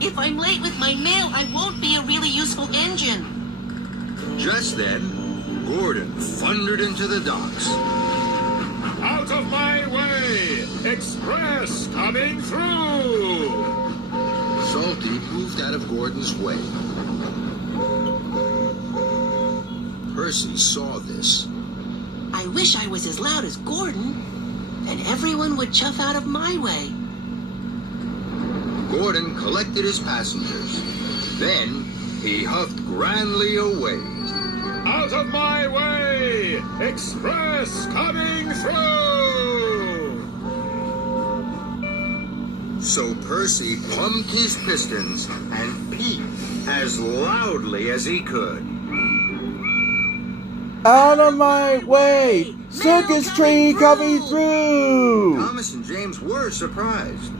If I'm late with my mail, I won't be a really useful engine. Just then, Gordon thundered into the docks. Out of my way! Express coming through! Salty moved out of Gordon's way. Percy saw this. I wish I was as loud as Gordon. Then everyone would chuff out of my way. Gordon collected his passengers. Then he huffed grandly away. Out of my way! Express coming through! So Percy pumped his pistons and peeped as loudly as he could. Out of my way! Circus tree coming through! Thomas and James were surprised.